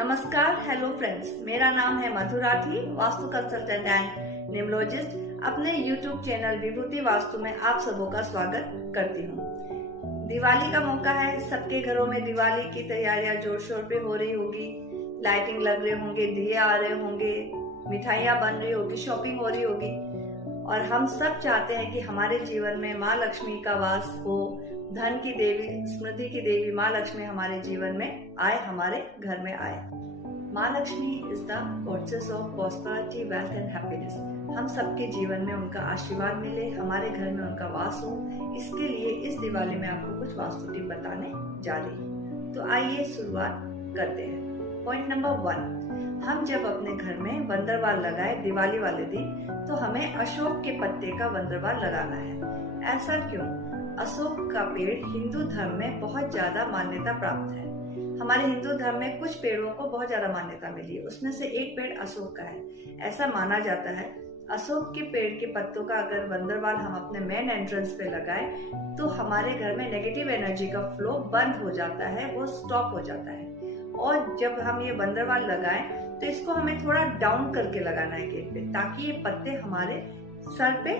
नमस्कार, hello friends. मेरा नाम है Madhu Rathi, vastu consultant and numerologist. अपने YouTube चैनल विभूति वास्तु में आप सबों का स्वागत करती हूँ। दिवाली का मौका है, सबके घरों में दिवाली की तैयारियां जोर शोर पे हो रही होगी। लाइटिंग लग रहे होंगे, दिए आ रहे होंगे, मिठाइयाँ बन रही होगी, शॉपिंग हो रही होगी और हम सब चाहते हैं कि हमारे जीवन में माँ लक्ष्मी का वास हो, धन की देवी, समृद्धि की देवी माँ लक्ष्मी हमारे जीवन में आए, हमारे घर में आए। माँ Lakshmi is the goddess of prosperity, wealth and happiness. हम सबके जीवन में उनका आशीर्वाद मिले, हमारे घर में उनका वास हो। इसके लिए इस दिवाली में आपको कुछ वास्तु टिप बताने जा रही हूँ। तो आइए शुरुआत करते हैं। पॉइंट नंबर 1, हम जब अपने घर में वंदरवाल लगाए दिवाली वाले दिन, तो हमें अशोक के पत्ते का वंदरवाल लगाना है। ऐसा क्यों? अशोक का पेड़ हिंदू धर्म में बहुत ज्यादा मान्यता प्राप्त है। हमारे हिंदू धर्म में कुछ पेड़ों को बहुत ज्यादा मान्यता मिली है, उसमें से एक पेड़ अशोक का है। ऐसा माना जाता है अशोक के पेड़ के पत्तों का अगर वंदरवाल हम अपने मेन एंट्रेंस पे लगाए तो हमारे घर में नेगेटिव एनर्जी का फ्लो बंद हो जाता है, वो स्टॉप हो जाता है। और जब हम ये वंदरवाल लगाएं तो इसको हमें थोड़ा डाउन करके लगाना है गेट पे, ताकि ये पत्ते हमारे सर पे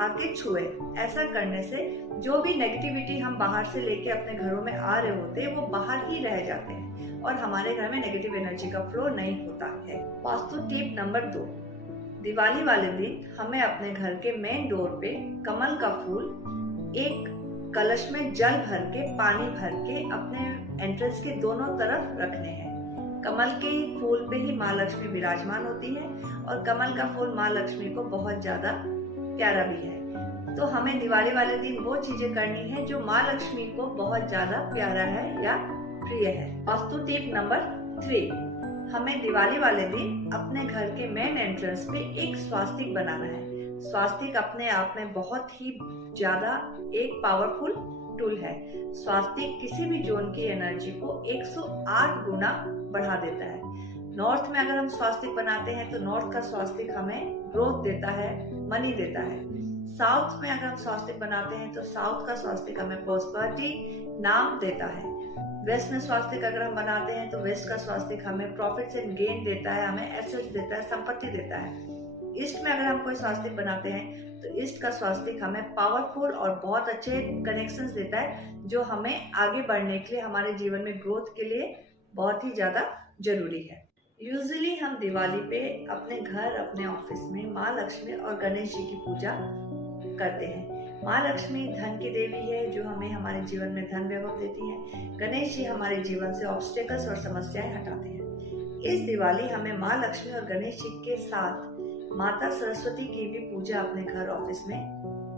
आके छुए। ऐसा करने से जो भी नेगेटिविटी हम बाहर से लेके अपने घरों में आ रहे होते हैं वो बाहर ही रह जाते हैं और हमारे घर में नेगेटिव एनर्जी का फ्लो नहीं होता है। वास्तु टिप नंबर 2, दिवाली वाले दिन हमें अपने घर के मेन डोर पे कमल का फूल एक कलश में जल भर के, पानी भर के अपने एंट्रेंस के दोनों तरफ रखने हैं। कमल के फूल पे ही माँ लक्ष्मी विराजमान होती है और कमल का फूल माँ लक्ष्मी को बहुत ज्यादा प्यारा भी है। तो हमें दिवाली वाले दिन वो चीजें करनी है जो माँ लक्ष्मी को बहुत ज्यादा प्यारा है या प्रिय है। वास्तु टिप नंबर 3, हमें दिवाली वाले दिन अपने घर के मेन एंट्रेंस पे एक स्वास्तिक बनाना है। स्वास्तिक अपने आप में बहुत ही ज्यादा एक पावरफुल टूल है। स्वास्तिक किसी भी जोन की एनर्जी को 108 गुना बढ़ा देता है। नॉर्थ में अगर हम स्वास्तिक बनाते हैं तो नॉर्थ का स्वास्तिक हमें ग्रोथ देता है, मनी देता है। साउथ में अगर हम स्वास्तिक बनाते हैं तो साउथ का स्वास्तिक हमें प्रॉस्पेरिटी, नाम देता है। वेस्ट में स्वास्तिक अगर हम बनाते हैं तो वेस्ट का स्वास्तिक हमें प्रॉफिट्स एंड गेन देता है, हमें एसेट्स देता है, संपत्ति देता है। ईस्ट में अगर हम कोई स्वास्तिक बनाते हैं तो ईस्ट का स्वास्तिक हमें पावरफुल और बहुत अच्छे कनेक्शंस देता है, जो हमें आगे बढ़ने के लिए, हमारे जीवन में ग्रोथ के लिए बहुत ही ज्यादा जरूरी है। यूजुअली हम दिवाली पे अपने घर, अपने ऑफिस में माँ लक्ष्मी और गणेश जी की पूजा करते हैं। माँ लक्ष्मी धन की देवी है, जो हमें हमारे जीवन में धन वैभव देती है। गणेश जी हमारे जीवन से ऑब्स्टेकल्स और समस्याएं हटाते हैं। इस दिवाली हमें माँ लक्ष्मी और गणेश जी के साथ माता सरस्वती की भी पूजा अपने घर, ऑफिस में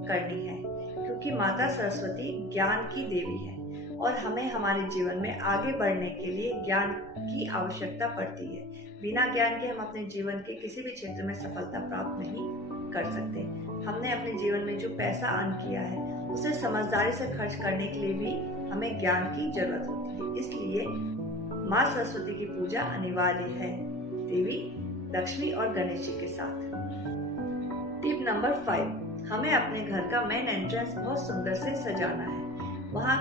करनी है, क्योंकि माता सरस्वती ज्ञान की देवी है और हमें हमारे जीवन में आगे बढ़ने के लिए ज्ञान की आवश्यकता पड़ती है। बिना ज्ञान के हम अपने जीवन के किसी भी क्षेत्र में सफलता प्राप्त नहीं कर सकते। हमने अपने जीवन में जो पैसा अर्न किया है उसे समझदारी से खर्च करने के लिए भी हमें ज्ञान की जरूरत होती है। इसलिए माँ सरस्वती की पूजा अनिवार्य है, देवी लक्ष्मी और गणेश जी के साथ। टिप नंबर 5, हमें अपने घर का मेन एंट्रेंस बहुत सुंदर से सजाना है। वहाँ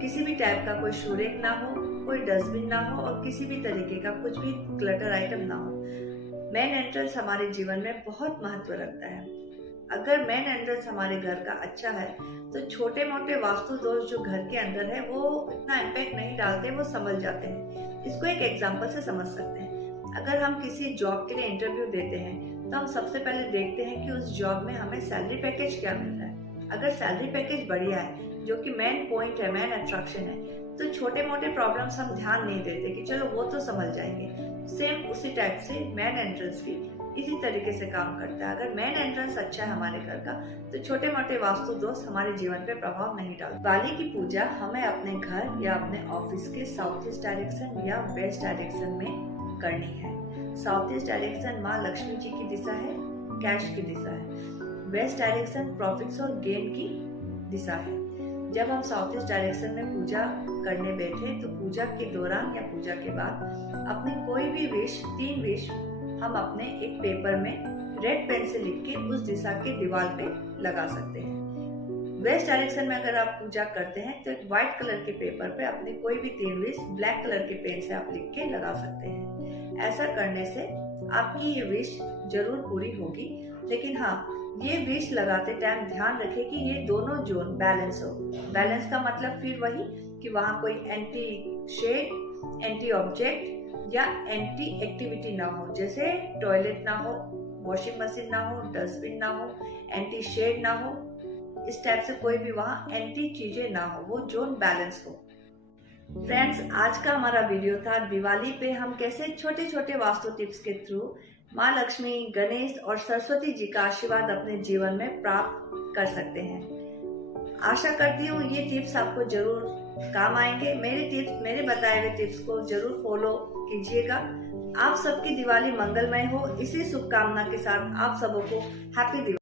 किसी भी टाइप का कोई शूरेक ना हो, कोई डस्टबिन ना हो और किसी भी तरीके का कुछ भी क्लटर आइटम ना हो। मेन एंट्रेंस हमारे जीवन में बहुत महत्व रखता है। अगर मेन एंट्रेंस हमारे घर का अच्छा है तो छोटे मोटे वास्तु दोष जो घर के अंदर है वो इतना इम्पैक्ट नहीं डालते, वो संभल जाते हैं। इसको एक एग्जाम्पल से समझ सकते हैं। अगर हम किसी जॉब के लिए इंटरव्यू देते हैं तो हम सबसे पहले देखते हैं कि उस जॉब में हमें सैलरी पैकेज क्या मिल रहा है। अगर सैलरी पैकेज बढ़िया है, जो कि मेन पॉइंट है, मेन अट्रैक्शन है, तो छोटे मोटे प्रॉब्लम्स हम ध्यान नहीं देते कि चलो वो तो संभल जाएंगे। सेम उसी टाइप से मेन एंट्रेंस भी इसी तरीके से काम करता है। अगर मेन एंट्रेंस अच्छा है हमारे घर का तो छोटे मोटे वास्तु दोष हमारे जीवन पे प्रभाव नहीं डालते। दिवाली की पूजा हमें अपने घर या अपने ऑफिस के साउथ ईस्ट डायरेक्शन या वेस्ट डायरेक्शन में करनी है। साउथ ईस्ट डायरेक्शन माँ लक्ष्मी जी की दिशा है, कैश की दिशा है। वेस्ट डायरेक्शन प्रॉफिट्स और गेन की दिशा है। जब हम साउथ ईस्ट डायरेक्शन में पूजा करने बैठे तो पूजा के दौरान या पूजा के बाद अपने कोई भी विश, 3 विश हम अपने एक पेपर में रेड पेन से लिख के उस दिशा के दीवार पे लगा सकते हैं। वेस्ट डायरेक्शन में अगर आप पूजा करते हैं तो एक व्हाइट कलर के पेपर पे अपनी कोई भी 3 विश ब्लैक कलर के पेन से आप लिख के लगा सकते हैं। ऐसा करने से आपकी ये विश जरूर पूरी होगी। लेकिन हाँ, ये विश लगाते टाइम ध्यान रखें कि ये दोनों जोन बैलेंस हो। बैलेंस का मतलब फिर वही कि वहाँ कोई एंटी शेड, एंटी ऑब्जेक्ट या एंटी एक्टिविटी ना हो, जैसे टॉयलेट ना हो, वॉशिंग मशीन ना हो, डस्टबिन ना हो, एंटी शेड ना हो, इस टाइप से कोई भी वहाँ एंटी चीजें ना हो, वो जोन बैलेंस हो। फ्रेंड्स, आज का हमारा वीडियो था दिवाली पे हम कैसे छोटे छोटे वास्तु टिप्स के थ्रू माँ लक्ष्मी, गणेश और सरस्वती जी का आशीर्वाद अपने जीवन में प्राप्त कर सकते हैं। आशा करती हूँ ये टिप्स आपको जरूर काम आएंगे। मेरे बताए हुए टिप्स को जरूर फॉलो कीजिएगा। आप सबकी दिवाली मंगलमय हो, इसी शुभकामना के साथ आप सबों को हैप्पी दिवाली।